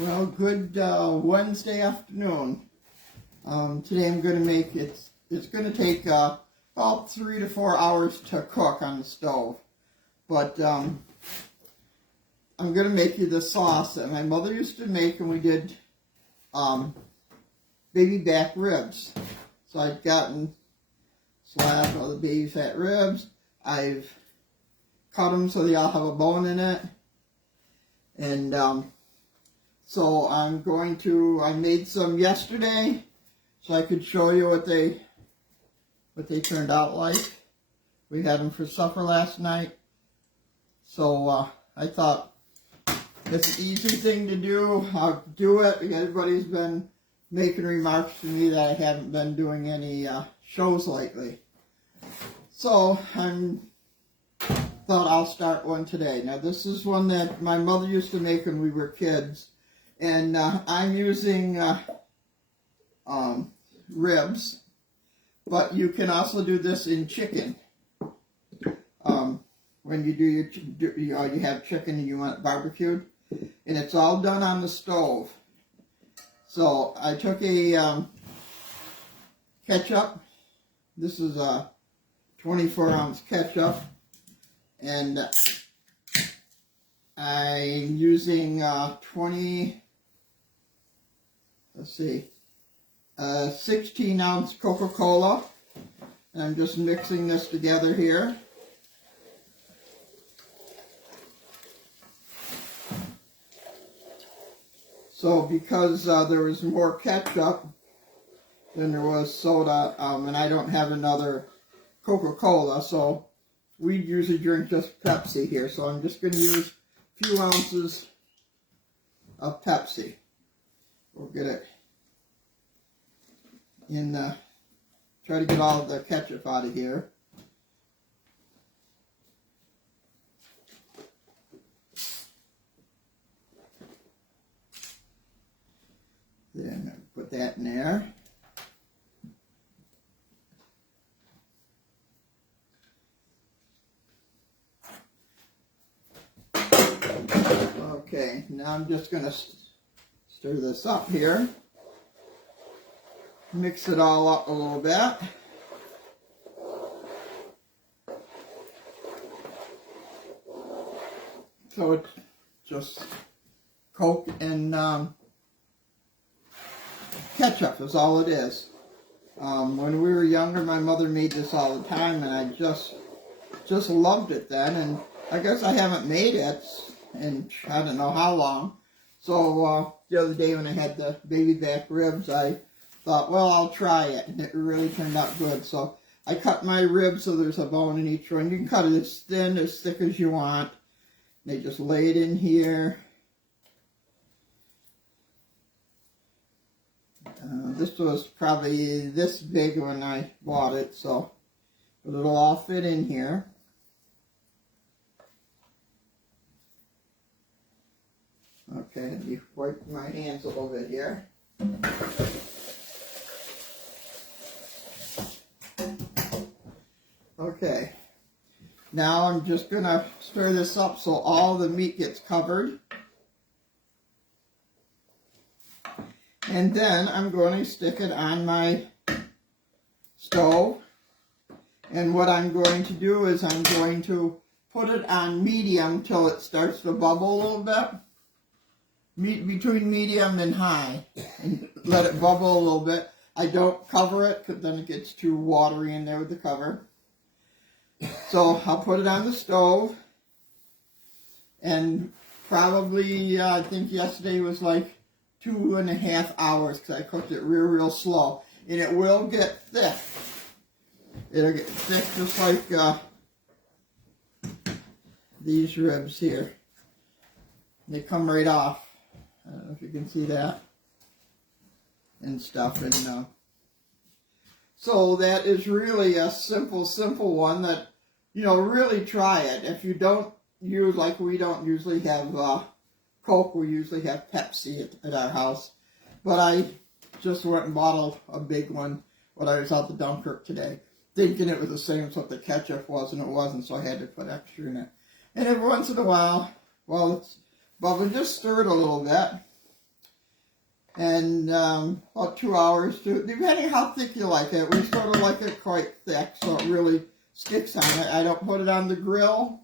Well, good Wednesday afternoon. Today I'm going to make it's going to take about 3 to 4 hours to cook on the stove. But I'm going to make you the sauce that my mother used to make when we did baby back ribs. So I've gotten slabs of the baby fat ribs. I've cut them so they all have a bone in it. And so I made some yesterday so I could show you what they turned out like. We had them for supper last night. So I thought it's an easy thing to do. I'll do it. Everybody's been making remarks to me that I haven't been doing any shows lately. So thought I'll start one today. Now this is one that my mother used to make when we were kids. And I'm using ribs, but you can also do this in chicken. When you you have chicken and you want it barbecued, and it's all done on the stove. So I took a ketchup. This is a 24-ounce ketchup, and I'm using 16-ounce Coca-Cola, and I'm just mixing this together here. So because there was more ketchup than there was soda, and I don't have another Coca-Cola, so we usually drink just Pepsi here. So I'm just going to use a few ounces of Pepsi. We'll get it in, try to get all of the ketchup out of here. Then put that in there. Okay, now I'm just going to stir this up here. Mix it all up a little bit. So it's just Coke and ketchup is all it is. When we were younger, my mother made this all the time, and I just loved it then. And I guess I haven't made it in I don't know how long. So the other day when I had the baby back ribs, I thought, well, I'll try it, and it really turned out good. So I cut my ribs so there's a bone in each one. You can cut it as thin, as thick as you want. They just lay it in here. This was probably this big when I bought it, so but it'll all fit in here. Okay, let me wipe my hands a little bit here. Okay, now I'm just going to stir this up so all the meat gets covered. And then I'm going to stick it on my stove. And what I'm going to do is I'm going to put it on medium till it starts to bubble a little bit. Between medium and high. And let it bubble a little bit. I don't cover it because then it gets too watery in there with the cover. So I'll put it on the stove. And probably, I think yesterday was like 2.5 hours because I cooked it real slow. And it will get thick. It'll get thick just like these ribs here. They come right off. I don't know if you can see that. And stuff. And so that is really a simple one that, really try it. If you don't use, like we don't usually have Coke, we usually have Pepsi at our house. But I just went and bought a big one when I was out to Dunkirk today, thinking it was the same as what the ketchup was, and it wasn't, so I had to put extra in it. And every once in a while, well, it's bubbling, just stir it a little bit. and about 2 hours, depending how thick you like it. We sort of like it quite thick, so it really sticks on it. I don't put it on the grill.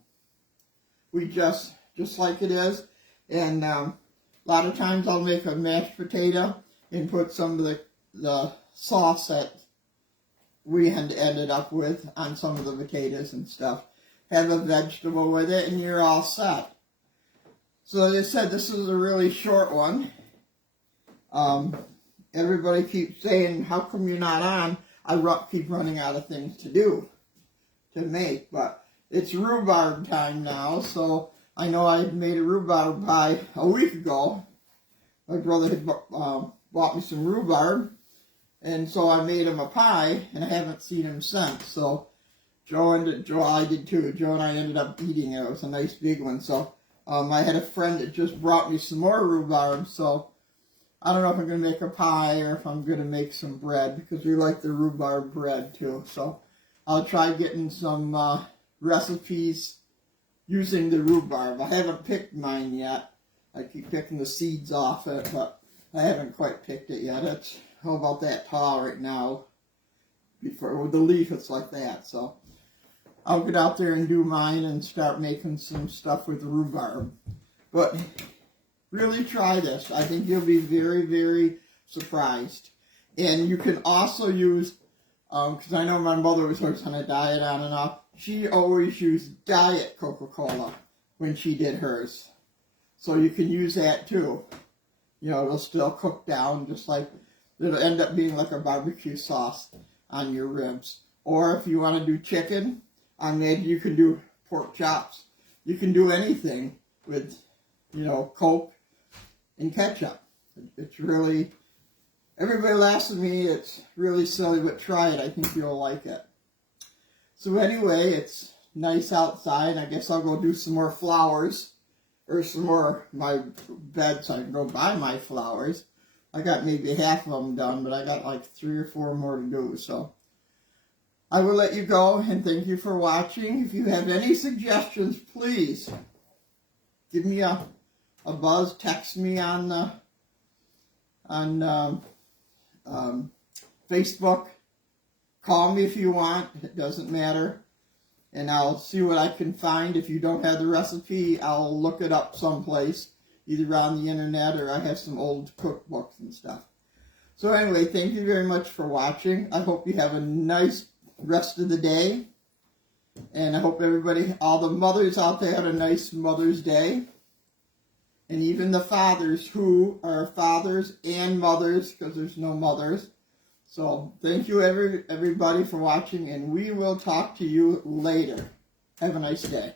We just like it is. And a lot of times I'll make a mashed potato and put some of the sauce that we ended up with on some of the potatoes and stuff. Have a vegetable with it, and you're all set. So as I said, this is a really short one. Everybody keeps saying, how come you're not on? I keep running out of things to make, but it's rhubarb time now, so I know I made a rhubarb pie a week ago. My brother had bought me some rhubarb, and so I made him a pie, and I haven't seen him since. So I did too. Joe and I ended up eating it. It was a nice big one. So I had a friend that just brought me some more rhubarb, so I don't know if I'm going to make a pie or if I'm going to make some bread, because we like the rhubarb bread too. So I'll try getting some recipes using the rhubarb. I haven't picked mine yet. I keep picking the seeds off it, but I haven't quite picked it yet. It's about that tall right now. Before with the leaf, it's like that. So I'll get out there and do mine and start making some stuff with rhubarb. But really try this. I think you'll be very, very surprised. And you can also use, because I know my mother was always on a diet on and off, she always used diet Coca-Cola when she did hers. So you can use that too. You know, it'll still cook down, just like, it'll end up being like a barbecue sauce on your ribs. Or if you want to do chicken, maybe you can do pork chops. You can do anything with, Coke and ketchup. It's really, everybody laughs at me, it's really silly, but try it. I think you'll like it. So anyway, it's nice outside. I guess I'll go do some more flowers, or some more my bed so I can go buy my flowers. I got maybe half of them done, but I got like 3 or 4 more to do. So I will let you go, and thank you for watching. If you have any suggestions, please give me a buzz. Text me on Facebook. Call me if you want. It doesn't matter. And I'll see what I can find. If you don't have the recipe, I'll look it up someplace, either on the internet or I have some old cookbooks and stuff. So anyway, thank you very much for watching. I hope you have a nice rest of the day. And I hope everybody, all the mothers out there, had a nice Mother's Day. And even the fathers who are fathers and mothers, because there's no mothers. So thank you everybody for watching, and we will talk to you later. Have a nice day.